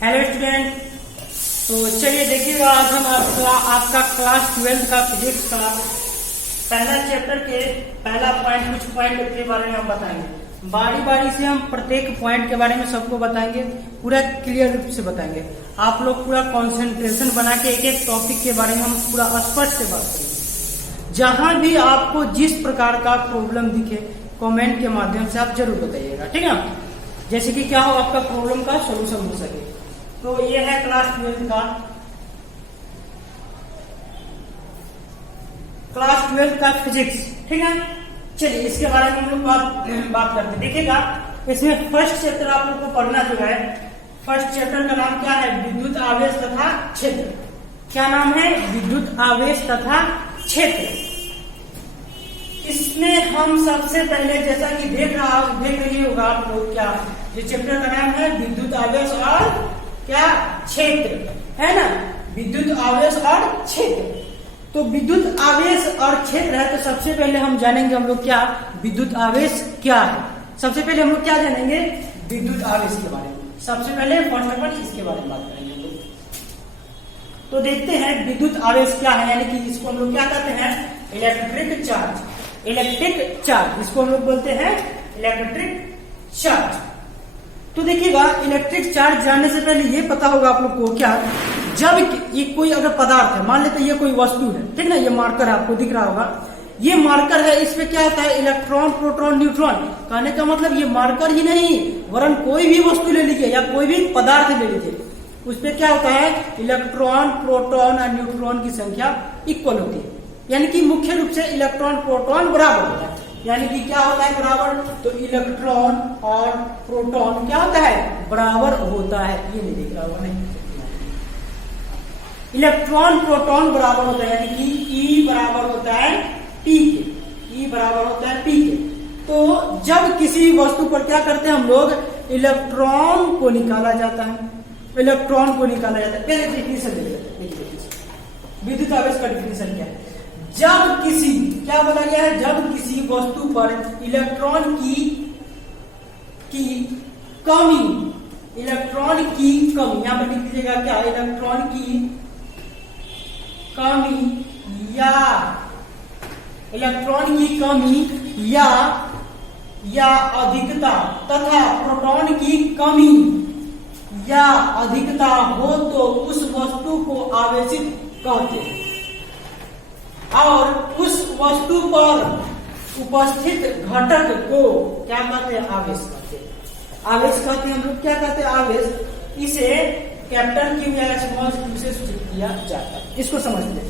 Hello student. तो चलिए देखिएगा, आज हम आपका क्लास 12 का फिजिक्स का पहला चैप्टर के पहला कुछ पॉइंट के बारे में हम बताएंगे। बारी बारी से हम प्रत्येक पॉइंट के बारे में सबको बताएंगे, पूरा क्लियर रूप से बताएंगे। आप लोग पूरा कंसंट्रेशन बना के एक एक टॉपिक के बारे में हम पूरा स्पष्ट से बात करेंगे। जहां भी आपको जिस प्रकार का प्रॉब्लम दिखे कमेंट के माध्यम से आप जरूर बताइएगा, ठीक है। जैसे कि क्या हो आपका प्रॉब्लम का सोल्यूशन हो सके। तो ये है क्लास 12 का फिजिक्स, ठीक है। चलिए इसके बारे में हम लोग बात करते हैं। देखिएगा, इसमें फर्स्ट चैप्टर आप लोग को पढ़ना जो है, फर्स्ट चैप्टर का नाम क्या है? विद्युत आवेश तथा क्षेत्र। क्या नाम है? विद्युत आवेश तथा क्षेत्र। इसमें हम सबसे पहले, जैसा कि देख रही होगा आप लोग, क्या ये चैप्टर का नाम है विद्युत आवेश और क्या क्षेत्र, है ना। विद्युत आवेश और क्षेत्र। तो विद्युत आवेश और क्षेत्र है, तो सबसे पहले हम जानेंगे हम लोग क्या विद्युत आवेश क्या है। सबसे पहले हम लोग क्या जानेंगे? विद्युत आवेश के बारे में। सबसे पहले फर्स्ट ऑफ ऑल इसके बारे में बात करेंगे हम लोग। तो देखते हैं विद्युत आवेश क्या है, यानी कि इसको हम लोग क्या कहते हैं? Electric charge. इलेक्ट्रिक चार्ज, इसको हम लोग बोलते हैं इलेक्ट्रिक चार्ज। तो देखिएगा, इलेक्ट्रिक चार्ज जानने से पहले ये पता होगा आप लोग को क्या, जब ये कोई अगर पदार्थ है, मान लेते ये कोई वस्तु है, ठीक ना, ये मार्कर आपको दिख रहा होगा, ये मार्कर है, इसमें क्या होता है? Electron, proton, neutron. कहने का मतलब ये मार्कर ही नहीं, वरन कोई भी वस्तु ले लीजिए या कोई भी पदार्थ ले लीजिए, उसपे क्या होता है? इलेक्ट्रॉन, प्रोटॉन और न्यूट्रॉन की संख्या इक्वल होती है। यानी कि मुख्य रूप से इलेक्ट्रॉन प्रोटॉन बराबर होता है। यानी कि क्या होता है बराबर? तो इलेक्ट्रॉन और प्रोटॉन क्या होता है? बराबर होता है। ये नहीं दिख रहा होगा, नहीं, इलेक्ट्रॉन प्रोटॉन बराबर होता है, यानी कि E बराबर होता है P के। E बराबर होता है P के। तो जब किसी वस्तु पर क्या करते हैं हम लोग? इलेक्ट्रॉन को निकाला जाता है। इलेक्ट्रॉन को निकाला जाता है। पहले डिफिनेशन दे देते हैं, विद्युत आवेश का डिफिनेशन क्या है? जब किसी, क्या बोला गया है? जब किसी वस्तु पर इलेक्ट्रॉन की कमी, इलेक्ट्रॉन की कमी, यहां पर लिख दीजिएगा क्या? इलेक्ट्रॉन की कमी या इलेक्ट्रॉन की कमी या अधिकता तथा प्रोटॉन की कमी या अधिकता हो तो उस वस्तु को आवेशित कहते हैं, और उस वस्तु पर उपस्थित घटक को क्या कहते हैं? आवेश कहते हैं। आवेश कहते हैं हम लोग, क्या कहते हैं? आवेश। इसे कैपिटल Q या स्मॉल q से सूचित किया जाता है। इसको समझते हैं,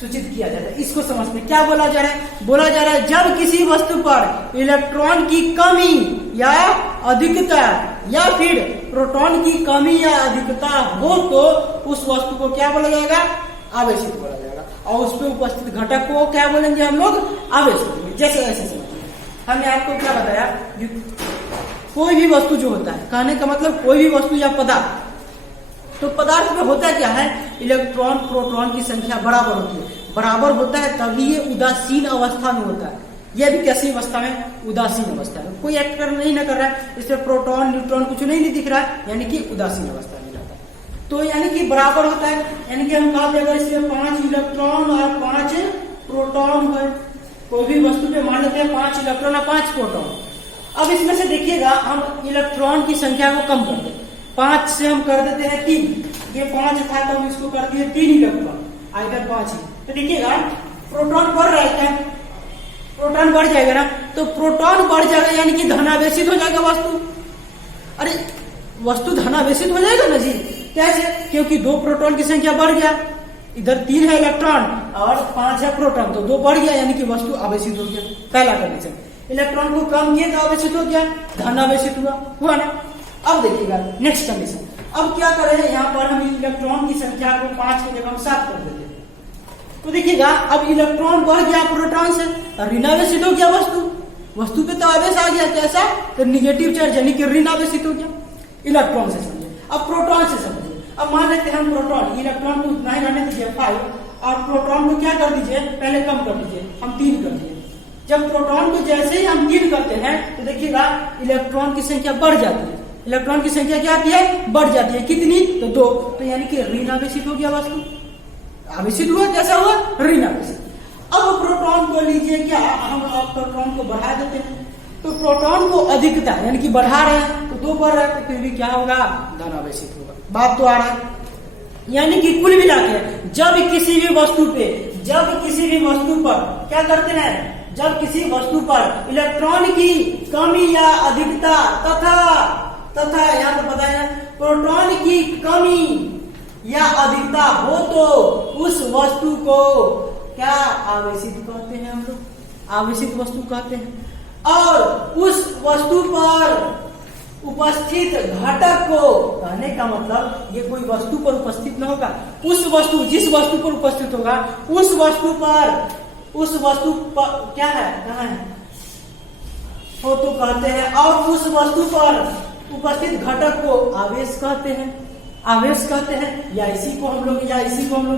सूचित किया जाता है, इसको समझते हैं। क्या बोला जा रहा है? बोला जा रहा है जब किसी वस्तु पर इलेक्ट्रॉन की कमी या अधिकता या फिर प्रोटॉन की कमी या अधिकता हो तो उस वस्तु को क्या बोला जाएगा? आवेशित बोला जाएगा। और उस पर उपस्थित घटक को क्या बोलेंगे हम लोग? आवेश बोलेंगे। जैसे ऐसे समझिए, हमने आपको क्या बताया? कोई भी वस्तु जो होता है, कहने का मतलब कोई भी वस्तु या पदार्थ, तो पदार्थ में होता क्या है? इलेक्ट्रॉन प्रोटॉन की संख्या बराबर होती है। बराबर होता है तभी ये उदासीन अवस्था में होता है। यह भी कैसी अवस्था में? उदासीन अवस्था में। कोई एक्ट नहीं कर रहा है, इसमें प्रोटॉन न्यूट्रॉन कुछ नहीं दिख रहा है, यानी कि उदासीन अवस्था में रहता है। तो यानी कि बराबर होता है, यानी कि हम कहा अगर इसमें 5 इलेक्ट्रॉन और 5 प्रोटॉन है, कोई भी वस्तु पे मान लेते हैं 5 इलेक्ट्रॉन और 5 प्रोटॉन। अब इसमें से देखिएगा, हम इलेक्ट्रॉन की संख्या को कम कर दें। 5 से हम कर देते हैं 3। ये 5 था तो हम इसको कर दिए 3 इलेक्ट्रॉन, आइधर 5 ही। तो देखिएगा प्रोटॉन बढ़ रहा है, क्या प्रोटॉन बढ़ जाएगा ना, तो प्रोटॉन बढ़ जाएगा यानी कि धनावेशित हो जाएगा वस्तु। अरे वस्तु धनावेशित हो जाएगा ना जी, कैसे? क्योंकि 2 प्रोटॉन की संख्या बढ़ गया, इधर 3 है इलेक्ट्रॉन और 5 है प्रोटॉन, तो 2 बढ़ गया, यानी कि वस्तु आवेशित हो गया। पहला कंडीशन। इलेक्ट्रॉन को कम किया तो आवेशित हो गया, धनावेशित हुआ ना। अब देखिएगा नेक्स्ट कंडीशन। अब क्या करें? यहाँ पर हम इलेक्ट्रॉन की संख्या को 5 की जगह हम 7 कर देते हैं। तो देखिएगा, अब इलेक्ट्रॉन बढ़ गया प्रोटॉन से, ऋणावेशित हो गया वस्तु पे तो आवेश आ गया। कैसा? तो निगेटिव चार्ज, यानी कि ऋणावेशित हो गया। इलेक्ट्रॉन से समझिए। अब प्रोटॉन से समझिए। अब मान लेते हैं हम प्रोटॉन, इलेक्ट्रॉन को उतना ही रहने दीजिए 5, और प्रोटॉन को क्या कर दीजिए? पहले कम कर दीजिए, हम 3 कर दिए। जब प्रोटॉन को जैसे ही हम 3 करते हैं तो देखिएगा इलेक्ट्रॉन की संख्या बढ़ जाती है, इलेक्ट्रॉन की संख्या क्या आती है, बढ़ जाती है। कितनी, तो 2। तो यानी कि ऋण आवेशित हो गया वस्तु, आवेशित हुआ, कैसा हुआ, ऋण आवेशित। अब प्रोटॉन को लीजिए, क्या हम प्रोटॉन को बढ़ा देते हैं, तो प्रोटॉन को अधिकता यानी कि बढ़ा रहे हैं, तो 2 बढ़ रहा है, तो फिर भी क्या होगा, धन आवेशित होगा। बात तो आ रहा है। यानी कि कुल मिला के जब किसी भी वस्तु पर क्या करते हैं, जब किसी वस्तु पर इलेक्ट्रॉन की कमी या अधिकता तथा यहाँ पर बताया प्रोटॉन की कमी या अधिकता हो तो उस वस्तु को क्या आवेशित कहते हैं, हम लोग आवेशित वस्तु कहते हैं। और उस वस्तु पर उपस्थित घटक को, कहने का मतलब ये कोई वस्तु पर उपस्थित न होगा, उस वस्तु जिस वस्तु पर उपस्थित होगा उस वस्तु पर क्या है, कहाँ है, हो तो कहते हैं। और उस वस्तु पर उपस्थित घटक को आवेश कहते हैं, या इसी को हम लोग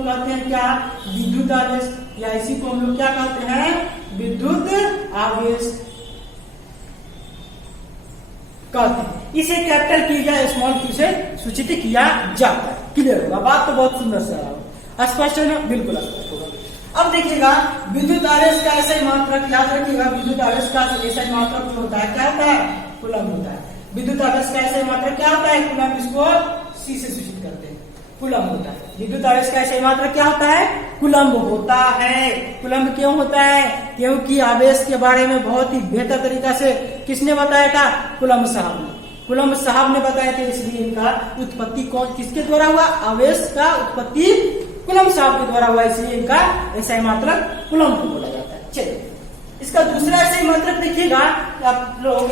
कहते हैं क्या, विद्युत आवेश, या इसी को हम लोग क्या कहते हैं, विद्युत आवेश कहते हैं। इसे कैपिटल Q या स्मॉल q से सूचित किया जाता है। क्लियर होगा, बात तो बहुत सुंदर से रहा, स्पष्ट है ना, बिल्कुल स्पष्ट होगा। अब देखिएगा विद्युत आवेश का ऐसा मात्रक, याद रखिएगा विद्युत आवेश का ऐसा मात्रक जो होता है क्या होता है, कूलम होता है। विद्युत आवेश का ऐसा मात्रक क्या होता है, कूलम, इसको C से सूचित करते हैं, कूलम होता है। विद्युत आवेश का ऐसा मात्रक क्या होता है, कूलम होता है। कूलम क्यों होता है, क्योंकि आवेश के बारे में बहुत ही बेहतर तरीका से किसने बताया था, कूलम साहब ने बताया था, इसलिए इनका उत्पत्ति किसके द्वारा हुआ, आवेश का उत्पत्ति कूलम साहब के द्वारा हुआ, इसलिए इनका ऐसा मात्रक कूलम को बोला जाता है। चलिए इसका दूसरा ऐसा मात्रक देखिएगा, आप लोग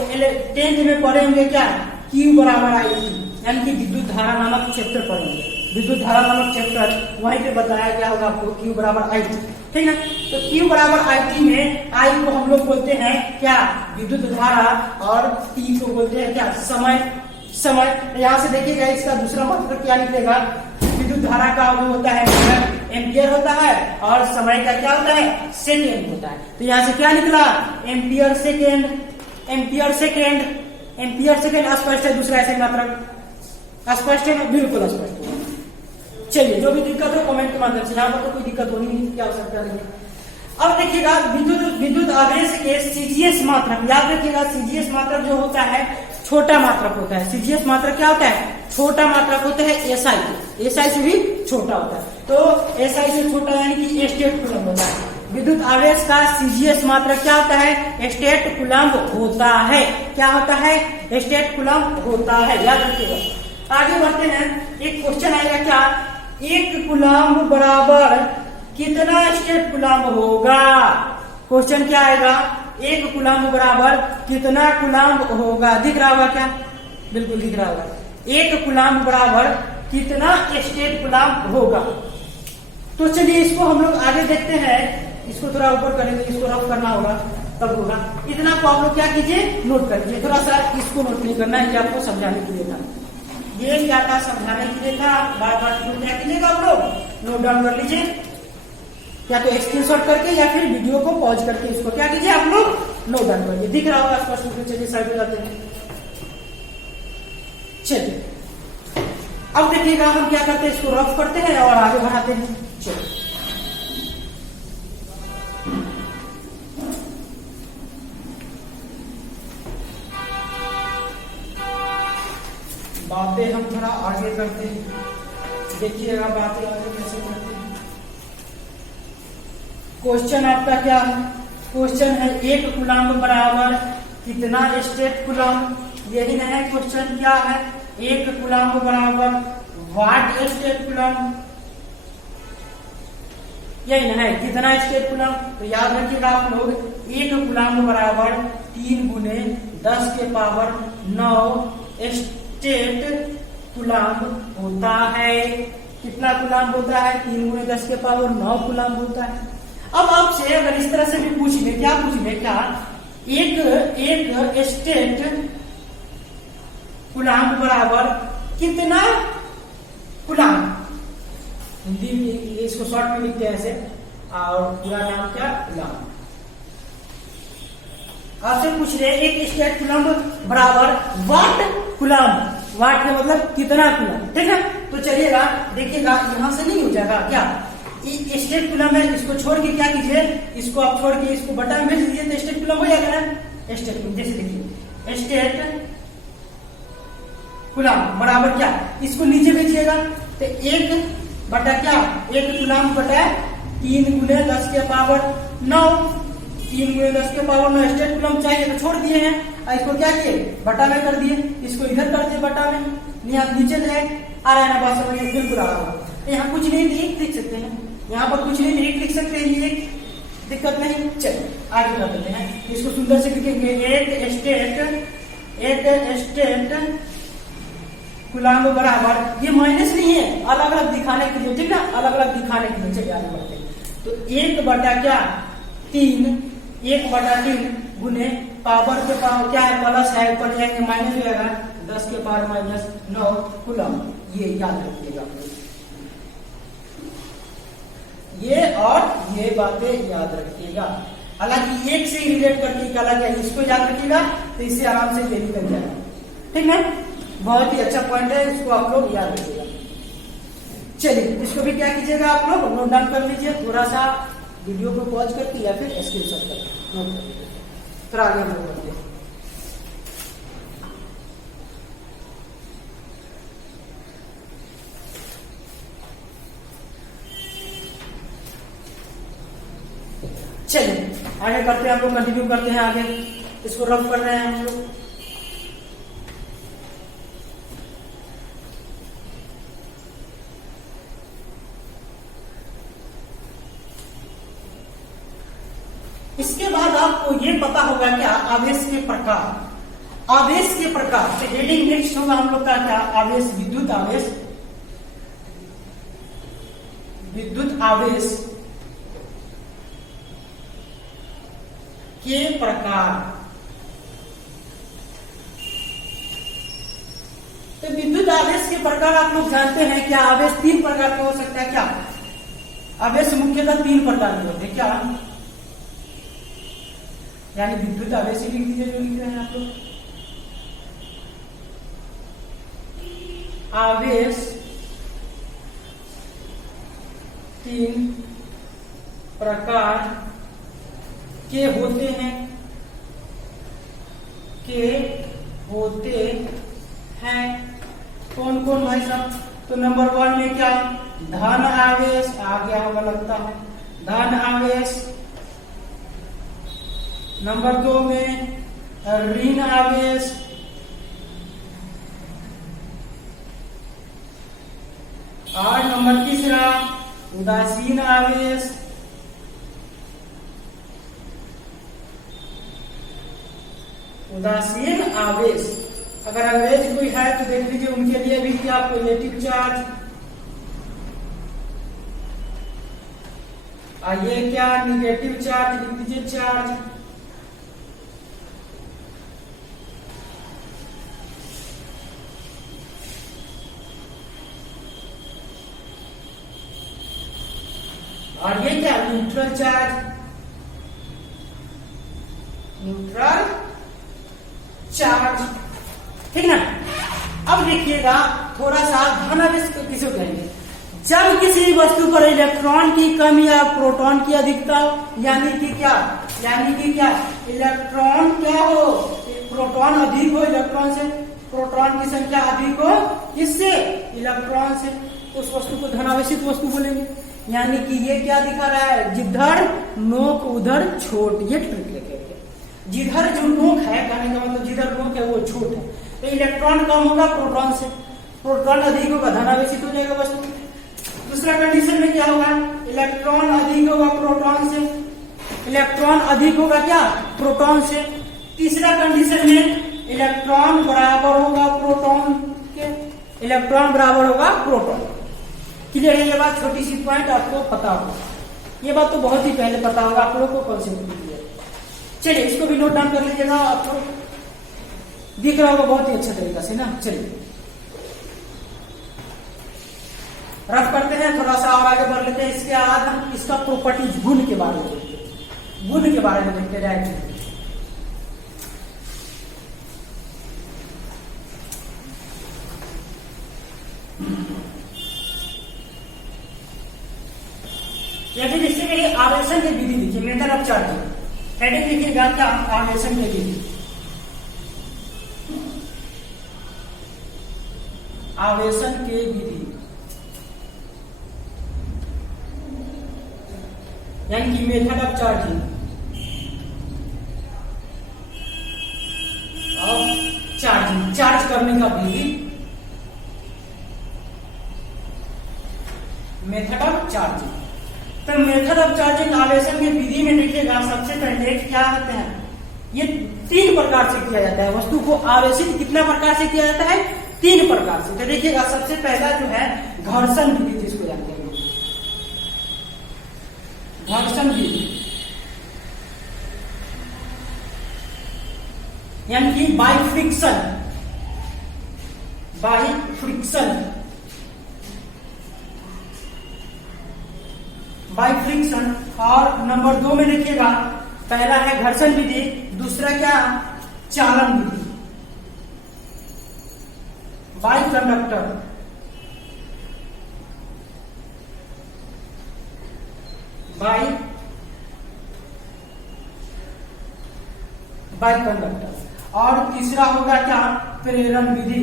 10th में पढ़े होंगे क्या, Q बराबर I T, यानी कि विद्युत धारा नामक चैप्टर पढ़ेंगे, विद्युत धारा नामक चैप्टर, वहीं पे बताया क्या होगा आपको, Q बराबर I T, ठीक है। तो Q बराबर I T में I को हम लोग बोलते हैं क्या, विद्युत धारा, और T को बोलते हैं क्या, समय। यहाँ से देखिएगा इसका दूसरा मात्रक क्या निकलेगा, विद्युत धारा का जो होता है एम्पियर होता है, और समय का क्या होता है, सेकेंड होता है। तो यहाँ से क्या निकला, एम्पियर सेकेंड। स्पष्ट है, दूसरा ऐसे मात्रक स्पष्ट है ना, बिल्कुल स्पष्ट है। चलिए जो भी दिक्कत हो कमेंट के माध्यम से, यहाँ पर तो कोई दिक्कत होनी नहीं की आवश्यकता नहीं है। अब देखिएगा विद्युत आवेश के सीजीएस मात्रक, याद रखिएगा सीजीएस मात्रक जो होता है छोटा मात्रक होता है। सीजीएस मात्रक क्या होता है, छोटा मात्रक होता है, एसआई से भी छोटा होता है। तो एसआई से छोटा यानी कि स्टेट कूलम होता है। विद्युत आवेश का सीजीएस मात्रक क्या होता है, स्टेट कूलम होता है। क्या होता है, स्टेट कूलम होता है, याद रखिएगा। आगे बढ़ते हैं, एक क्वेश्चन आएगा क्या, 1 कूलम बराबर कितना स्टेट कूलम होगा। क्वेश्चन क्या आएगा, 1 कूलम बराबर कितना कूलम होगा। दिख रहा होगा क्या, बिल्कुल दिख रहा होगा। 1 कूलम बराबर कितना स्टेट कूलम होगा। तो चलिए इसको हम लोग आगे देखते हैं, इसको थोड़ा ऊपर करेंगे, इसको रफ करना होगा तब होगा। इतना को आप लोग क्या कीजिए, नोट कर लीजिए। थोड़ा सा इसको नोट नहीं करना है, ये आपको समझाने के लिए था, ये क्या था, समझाने के लिए था। बार बार क्या कीजिएगा आप लोग, नोट डाउन कर लीजिए, या तो स्क्रीनशॉट करके या फिर वीडियो को पॉज करके इसको क्या कीजिए आप लोग, नोट डाउन करिए। दिख रहा होगा स्पष्ट रूप से। चलिए साइड पे जाते हैं। चलिए अब देखिएगा हम क्या करते हैं, इसको रफ करते हैं और आगे बढ़ाते हैं। चलिए बातें हम थोड़ा आगे करते हैं, देखिएगा बातें आगे कैसे करते हैं। क्वेश्चन आपका क्या है, क्वेश्चन है 1 कूलम बराबर कितना स्टेट कूलम। यही ना है क्वेश्चन, क्या है, 1 कूलम बराबर वाट स्टेट कूलम, यही ना है, कितना स्टेट कूलम। तो याद रखिएगा आप लोग, 1 कूलम बराबर 3 गुने 10 के पावर 9 स्टेट कूलम होता है। कितना कूलम होता है, 3 गुने 10 के पावर 9 कूलम होता है। अब आपसे अगर इस तरह से भी पूछ ले, क्या पूछ ले, क्या एक स्टेट कूलम बराबर कितना कूलम, हिंदी में इसको शॉर्ट में लिखते हैं ऐसे, और पूरा नाम क्या, कूलम। आपसे पूछ रहे एक स्टेट कूलम बराबर वाट कूलम, वाट का मतलब कितना कूलम, ठीक है। तो चलिएगा देखिएगा, यहाँ से नहीं हो जाएगा क्या, स्टेट कूलम है, इसको छोड़ के क्या कीजिए, इसको आप छोड़ के इसको बटा में भेज दीजिए तो स्टेट कूलम हो जाएगा ना। स्टेट कूलम जैसे देखिए स्टेट कूलम बराबर क्या, इसको नीचे भेजिएगा तो 1 बटा क्या, 1 कूलम बटा 3 गुने 10 के पावर 9, 3 गुने 10 के पावर 9 स्टेट कूलम चाहिए तो छोड़ दिए हैं, और इसको क्या किए बटा में कर दिए, इसको इधर कर दिए बटा में, यहाँ नीचे ले आ रहा है ना, बात समझिए बिल्कुल आ रहा है। यहाँ कुछ नहीं लिख सकते हैं, यहाँ पर कुछ नहीं लिख सकते हैं, ये दिक्कत नहीं। चलिए आगे कर देते हैं, इसको सुंदर से लिखेंगे, एक स्टेट कूलम बराबर, ये माइनस नहीं है, अलग अलग दिखाने के लिए, ठीक है, अलग अलग दिखाने के लिए। चलिए आगे बढ़ते हैं, तो 1 बटा क्या 3, 1 बटा 3 गुने पावर के पावर क्या है प्लस है, ऊपर जाएंगे माइनस हो जाएगा 10 के पावर माइनस 9 कूलम, ये याद रखिएगा, ये और ये बातें याद रखिएगा। हालांकि एक से ही रिलेट करके क्या लगा, इसको याद रखिएगा तो इससे आराम से ये निकल जाएगा, ठीक है। बहुत ही अच्छा पॉइंट है, इसको आप लोग याद रखिएगा। चलिए इसको भी क्या कीजिएगा, आप लोग नोट डाउन कर लीजिए, थोड़ा सा वीडियो को पॉज करके या फिर स्क्रीनशॉट करके नोट कर लीजिए, फिर आगे हम लोग बढ़ते हैं। चलिए आगे करते हैं, हम लोग कंटिन्यू करते हैं आगे, इसको रफ कर रहे हैं हम लोग। इसके बाद आपको ये पता होगा क्या, आवेश के प्रकार, आवेश के प्रकार से हेडिंग नेक्स्ट होगा हम लोग का क्या, आवेश, विद्युत आवेश, विद्युत आवेश के प्रकार। तो विद्युत आवेश के प्रकार आप लोग जानते हैं क्या, आवेश 3 प्रकार के हो सकता है क्या, आवेश मुख्यतः 3 प्रकार के होते हैं क्या, यानी विद्युत आवेश ही लिख दीजिए जो लिख रहे हैं आप लोग, आवेश 3 प्रकार के होते हैं, कौन कौन भाई साहब। तो नंबर 1 में क्या, धन आवेश, आ गया होगा लगता है, धन आवेश। नंबर 2 में ऋण आवेश, और नंबर 3 उदासीन आवेश। उदासीन आवेश, अगर अंग्रेज कोई है तो देख लीजिए, उनके लिए भी क्या पॉजिटिव चार्ज, और ये क्या निगेटिव चार्ज, लिख दीजिए चार्ज। और ये क्या न्यूट्रल चार्ज, न्यूट्रल चार्ज, ठीक ना। अब देखिएगा थोड़ा सा धन आवेश किसे कहेंगे, जब किसी वस्तु पर इलेक्ट्रॉन की कमी या प्रोटॉन की अधिकता, यानी कि क्या, इलेक्ट्रॉन क्या हो, प्रोटॉन अधिक हो इलेक्ट्रॉन से, प्रोटॉन की संख्या अधिक हो किससे, इलेक्ट्रॉन से, उस वस्तु को धनावेशित वस्तु बोलेंगे। यानी कि ये क्या दिखा रहा है, जिधर नोक उधर छोट, ये ट्रिक लेके, जिधर जो नोक है, कहने का मतलब जिधर नोक है वो छोट है, तो इलेक्ट्रॉन कम होगा प्रोटॉन से, प्रोटॉन अधिक होगा धनावेशित हो जाएगा वस्तु। दूसरा कंडीशन में क्या होगा, इलेक्ट्रॉन अधिक होगा प्रोटॉन से, इलेक्ट्रॉन अधिक होगा क्या, प्रोटॉन से। तीसरा कंडीशन में इलेक्ट्रॉन बराबर होगा प्रोटॉन के, इलेक्ट्रॉन बराबर होगा प्रोटॉन। क्लियर है ये बात, छोटी सी पॉइंट आपको पता होगा, ये बात तो बहुत ही पहले पता होगा आप लोगों को, कॉन्सेप्ट क्लियर। चलिए इसको भी नोट डाउन कर लीजिएगा, आपको दिख रहा होगा बहुत ही अच्छा तरीका से ना। चलिए रफ करते हैं, थोड़ा सा और आगे बढ़ लेते हैं। इसके बाद हम इसका प्रॉपर्टीज, गुण के बारे में देखते हैं, गुण के बारे में देखते हैं। यदि जिससे मेरी आवेशन की विधि लिखिए, मेथड ऑफ चार्जिंग, हेडिंग लिखिएगा क्या, आवेशन की विधि, आवेशन के विधि, यानी कि मेथड ऑफ चार्जिंग और चार्जिंग, चार्ज करने का विधि, मेथड ऑफ चार्जिंग। तो मेथड ऑफ चार्जिंग आवेशन की विधि में देखिएगा सबसे पहले क्या होते हैं, ये 3 प्रकार से किया जाता है, वस्तु को आवेशित कितना प्रकार से किया जाता है, 3 प्रकार से। तो देखिएगा सबसे पहला जो है घर्षण विधि, जिसको जानते हैं घर्षण विधि, यानी कि by friction, by friction, by friction. और नंबर 2 में देखिएगा पहला है घर्षण विधि, दूसरा क्या, चालन विधि, बाय कंडक्टर, बाय कंडक्टर। और तीसरा होगा क्या, प्रेरण विधि,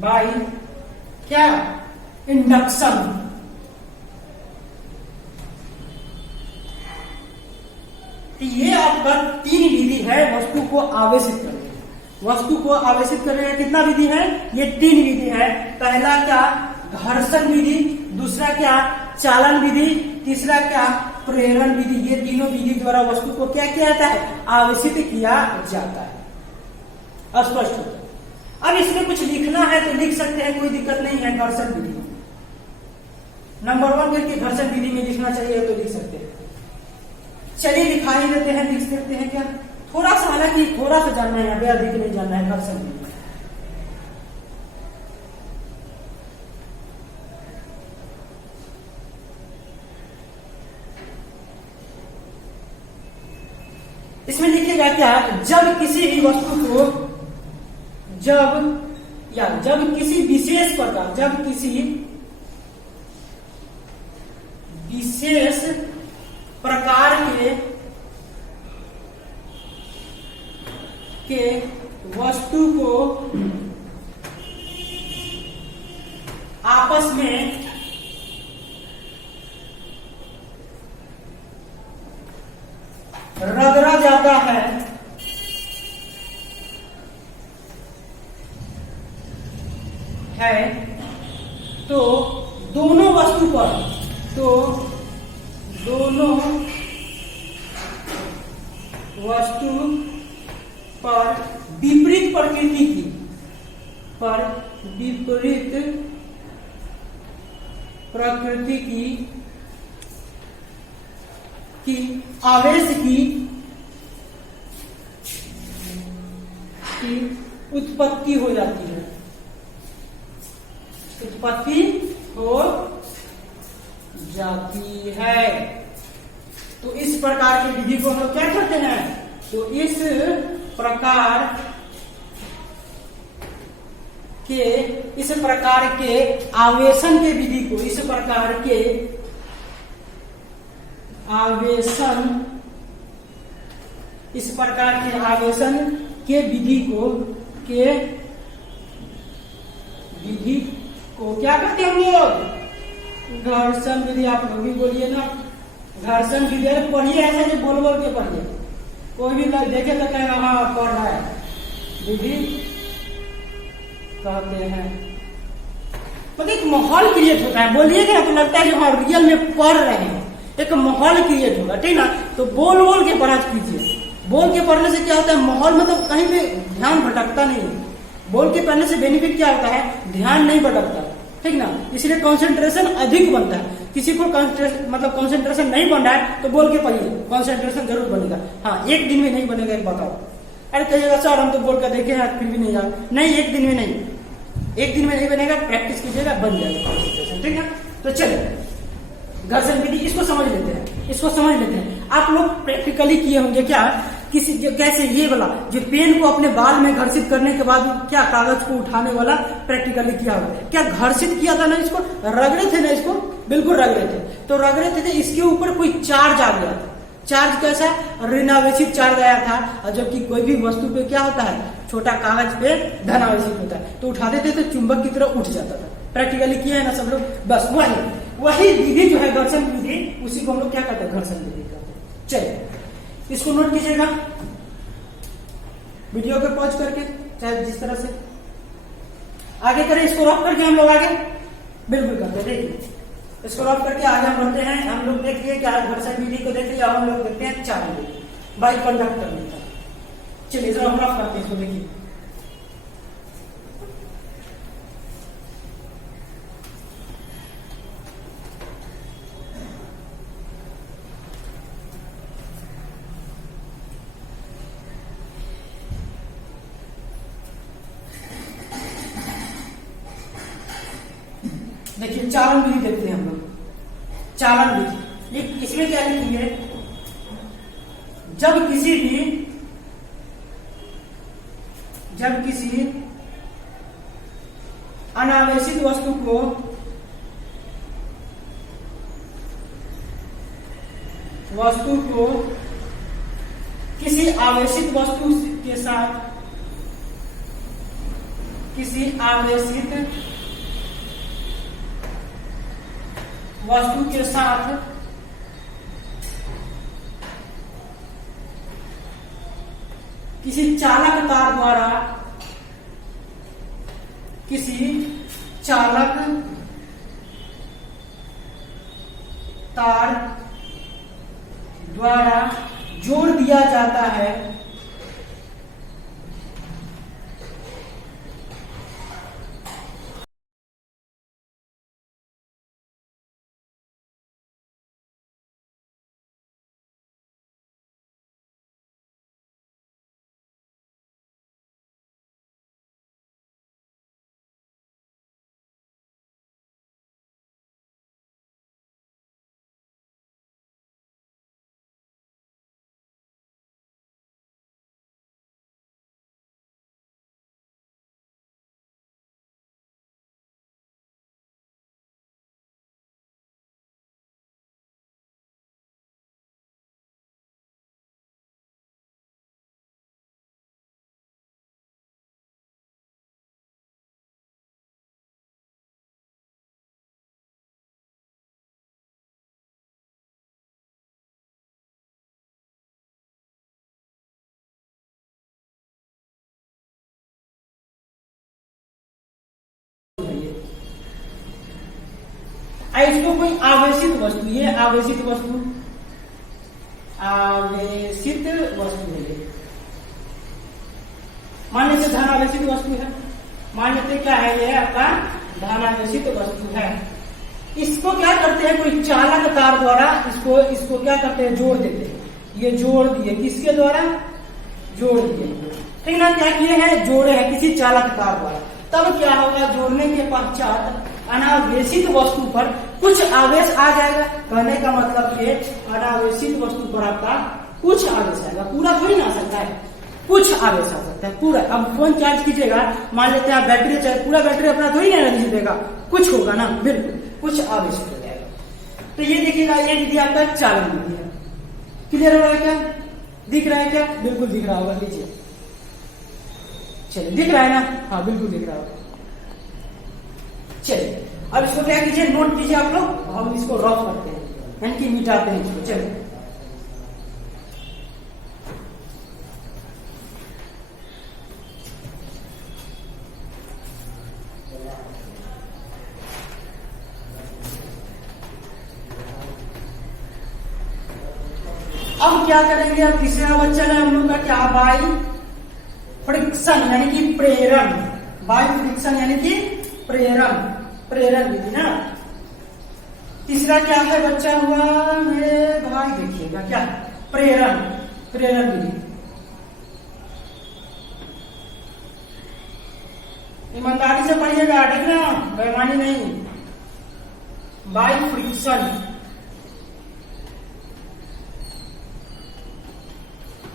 बाय क्या, इंडक्शन। ये आपका 3 विधि है वस्तु को आवेशित करने की। वस्तु को आवेशित करने का कितना विधि है, ये 3 विधि है। पहला क्या, घर्षण विधि, दूसरा क्या, चालन विधि, तीसरा क्या, प्रेरण विधि। ये तीनों विधि द्वारा वस्तु को क्या किया जाता है, आवेशित किया जाता है। स्पष्ट होता है। अब इसमें कुछ लिखना है तो लिख सकते हैं, कोई दिक्कत नहीं है। घर्षण विधि नंबर 1 करके घर्षण विधि में लिखना चाहिए तो लिख सकते हैं। चलिए लिखा ही देते हैं, लिख सकते हैं क्या, थोड़ा सा, हालांकि थोड़ा सा जानना है, अभी अधिक नहीं जानना है। घर्षण विधि इसमें लिखिएगा क्या, जब किसी भी वस्तु को, जब किसी विशेष प्रकार, जब किसी विशेष प्रकार के वस्तु को आपस में रगड़ा जाता है तो दोनों वस्तु पर विपरीत प्रकृति की आवेश की उत्पत्ति हो जाती है, उत्पत्ति हो जाती है। तो इस प्रकार की विधि को हम लोग क्या कहते हैं, तो इस प्रकार के आवेशन के विधि को, इस प्रकार के आवेशन के विधि को क्या कहते हैं हम लोग, घर्षण विधि। आप लोग भी बोलिए ना, घर्षण विधि। पढ़िए ऐसा जो बोल बोल के पढ़िए, कोई भी लोग देखे तो कहेगा हाँ पढ़ रहा है। विधि कहते हैं, मतलब एक माहौल क्रिएट होता है। बोलिएगा तो लगता है कि हाँ रियल में पढ़ रहे हैं, एक माहौल क्रिएट होगा, ठीक ना। तो बोल बोल के पढ़ा कीजिए। बोल के पढ़ने से क्या होता है, माहौल में तो कहीं भी ध्यान भटकता नहीं है। बोल के पढ़ने से बेनिफिट क्या होता है, ध्यान नहीं भटकता, ठीक ना। इसलिए कंसंट्रेशन अधिक बनता है। किसी को कंसंट्रेशन नहीं बन रहा है तो बोल के पढ़िए, कंसंट्रेशन जरूर बनेगा। हाँ, एक दिन में नहीं बनेगा, एक बताओ। अरे कहिएगा सर हम तो बोल कर देखे हैं फिर भी नहीं याद। नहीं, एक दिन में नहीं बनेगा, प्रैक्टिस कीजिएगा, बन जाएगा कंसंट्रेशन, ठीक है। तो चलिए घर्षण विधि इसको समझ लेते हैं। आप लोग प्रैक्टिकली किए होंगे क्या कि किसी कैसे ये वाला जो पेन को अपने बाल में घर्षित करने के बाद क्या कागज को उठाने वाला प्रैक्टिकली किया हुआ, क्या घर्षित किया था ना, इसको रगड़े थे ना, इसको बिल्कुल रगड़े थे, तो रगड़े थे इसके ऊपर कोई चार्ज आ गया था। चार्ज कैसा, ऋणावेशित चार्ज आया था, और जबकि कोई भी वस्तु पे क्या होता है, छोटा कागज पे धनावेशित होता है, तो उठाते थे तो चुंबक की तरह उठ जाता था। प्रैक्टिकली किया है ना सब लोग, बस वही विधि जो है घर्षण विधि, उसी को हम लोग क्या करते हैं, घर्षण विधि करते हैं। चलिए इसको नोट कीजिएगा वीडियो को पॉज करके, चाहे जिस तरह से आगे करें, इसको रॉक करके हम लोग आगे बिल्कुल करते हैं। देखिए इसको रॉक करके आगे हम बढ़ते हैं। हम लोग देखिए क्या घर्षण विधि को देख लिया, हम लोग देखते हैं चालन विधि, बाई कंडक्टर में। चलिए जरा हम रॉक करते हैं इसको, देखिए देखिए चालन विधि देखते हैं हम लोग। चालन विधि इसमें क्या लिखेंगे, जब किसी अनावेशित वस्तु को किसी आवेशित वस्तु के साथ किसी चालक तार द्वारा जोड़ दिया जाता है, इसको कोई आवेशित वस्तु, ये आवेशित वस्तु है, मान लीजिए धनावेशित वस्तु है, मान लेते क्या है, ये आपका धनावेशित वस्तु है। इसको क्या करते हैं, कोई चालक तार द्वारा इसको क्या करते हैं, जोड़ देते हैं। ये जोड़ दिए, किसके द्वारा जोड़ दिए, ठीक ना, क्या किए हैं, जोड़े हैं किसी चालक तार द्वारा। तब क्या होगा, जोड़ने के पश्चात अनावेशित वस्तु पर कुछ आवेश आ जाएगा। कहने का मतलब ये अनावेशित वस्तु पर आपका कुछ आवेश आएगा, पूरा थोड़ी ना आ सकता है, कुछ आवेश आ सकता है पूरा। अब फोन चार्ज कीजिएगा, मान लेते हैं आप बैटरी चार्ज, पूरा बैटरी अपना थोड़ी ना एनर्जी देगा, कुछ होगा ना, बिल्कुल कुछ आवेश हो जाएगा। तो ये देखिएगा, ये विधि आपका चालन विधि है। क्लियर हो रहा है क्या, दिख रहा है क्या, बिल्कुल दिख रहा होगा, लीजिए चलिए, दिख रहा है ना, हाँ बिल्कुल दिख रहा होगा। चलिए अब इसको क्या कीजिए, नोट कीजिए आप लोग, हम इसको रॉफ करते हैं, यानी कि मिटाते हैं इसको। चलिए अब क्या करेंगे, अब तीसरा बच्चा है हम लोग का क्या, बाई फ्रिक्शन यानी कि प्रेरण, बाई फ्रिक्शन यानी कि प्रेरण विधि ना। तीसरा क्या है बच्चा हुआ मेरे भाई, देखिएगा क्या, प्रेरण विधि। ईमानदारी से पढ़िएगा, ठीक ना, बेईमानी नहीं। By friction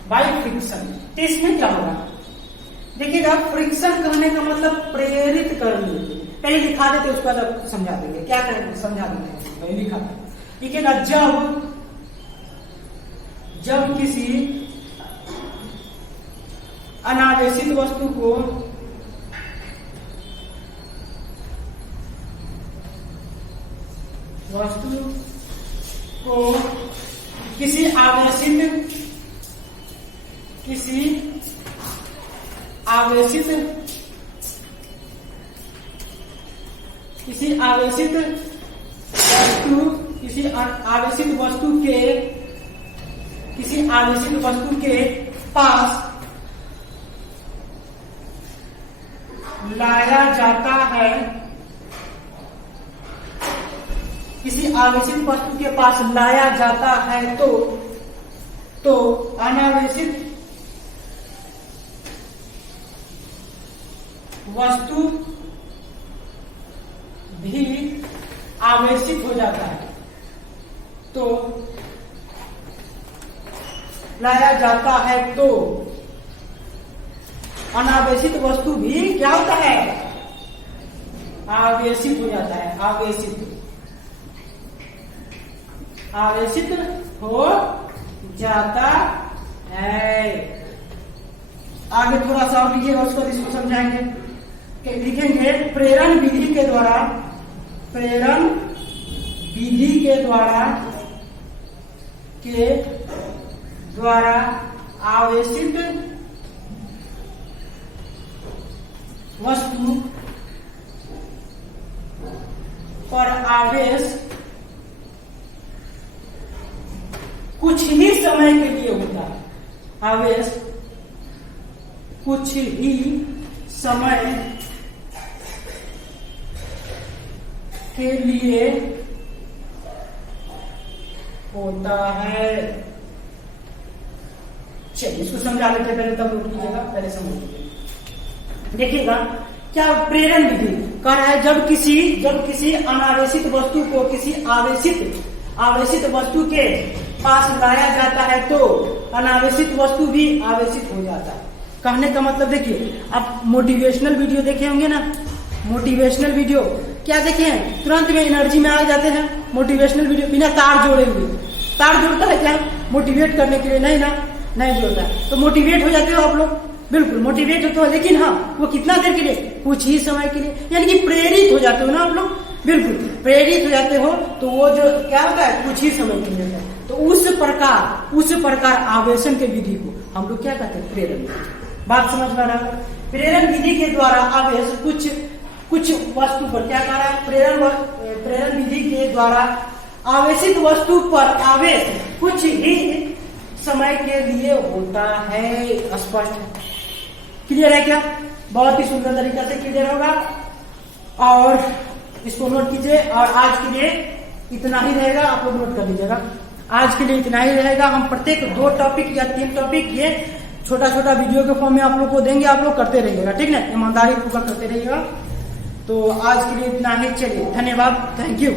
by friction. तो इसमें क्या होगा, देखिएगा फ्रिक्शन कहने का मतलब प्रेरित करने। पहले लिखा देते उसके बाद समझा देंगे, क्या करेंगे समझा देंगे, पहले लिखा था। देखिएगा जब किसी अनावेशित वस्तु को किसी आवेशित वस्तु के पास लाया जाता है, किसी आवेशित वस्तु के पास लाया जाता है तो अनावेशित वस्तु भी आवेशित हो जाता है। तो लाया जाता है तो अनावेशित वस्तु भी क्या होता है, आवेशित हो जाता है। आवेशित हो जाता है। आगे थोड़ा सा और लिखिएगा, उसको इसको समझाएंगे। लिखेंगे प्रेरण विधि के द्वारा आवेशित वस्तु पर आवेश कुछ ही समय के लिए होता है। आवेश कुछ ही समय के लिए होता है। चलिए इसको समझा लेते पहले, तब नोट कीजिएगा, पहले समझ लीजिए। देखिएगा क्या प्रेरण विधि कह रहा है, जब किसी अनावेशित वस्तु को किसी आवेशित वस्तु के पास लाया जाता है तो अनावेशित वस्तु भी आवेशित हो जाता है। कहने का मतलब देखिए, आप मोटिवेशनल वीडियो देखे होंगे ना, मोटिवेशनल वीडियो क्या देखे हैं, तुरंत में एनर्जी में आ जाते हैं। मोटिवेशनल वीडियो बिना तार जोड़े हुए, तार जोड़ता है क्या मोटिवेट करने के लिए, नहीं जोड़ता। तो मोटिवेट हो जाते हो आप लोग, बिल्कुल मोटिवेट होते हो, लेकिन हाँ वो कितना देर के लिए, कुछ ही समय के लिए, यानी कि प्रेरित हो जाते हो ना आप लोग, बिल्कुल प्रेरित हो जाते हो। तो वो जो क्या होता है, कुछ ही समय के लिए होता है। तो उस प्रकार आवेशन के विधि को हम लोग क्या कहते हैं, प्रेरण। बात समझ में आ रहा है। प्रेरण विधि के द्वारा आवेश कुछ वस्तु पर क्या कह रहा है, प्रेरण विधि के द्वारा आवेशित वस्तु पर आवेश कुछ ही समय के लिए होता है। स्पष्ट क्लियर है क्या, बहुत ही सुंदर तरीका से क्लियर होगा। और इसको नोट कीजिए। और आज के लिए इतना ही रहेगा, आप लोग नोट कर लीजिएगा। आज के लिए इतना ही रहेगा। हम प्रत्येक 2 टॉपिक या 3 टॉपिक ये छोटा छोटा वीडियो के फॉर्म में आप लोग को देंगे, आप लोग करते रहिएगा, ठीक है, ईमानदारी पूर्वक करते रहिएगा। तो आज के लिए इतना ही, चलिए धन्यवाद, थैंक यू।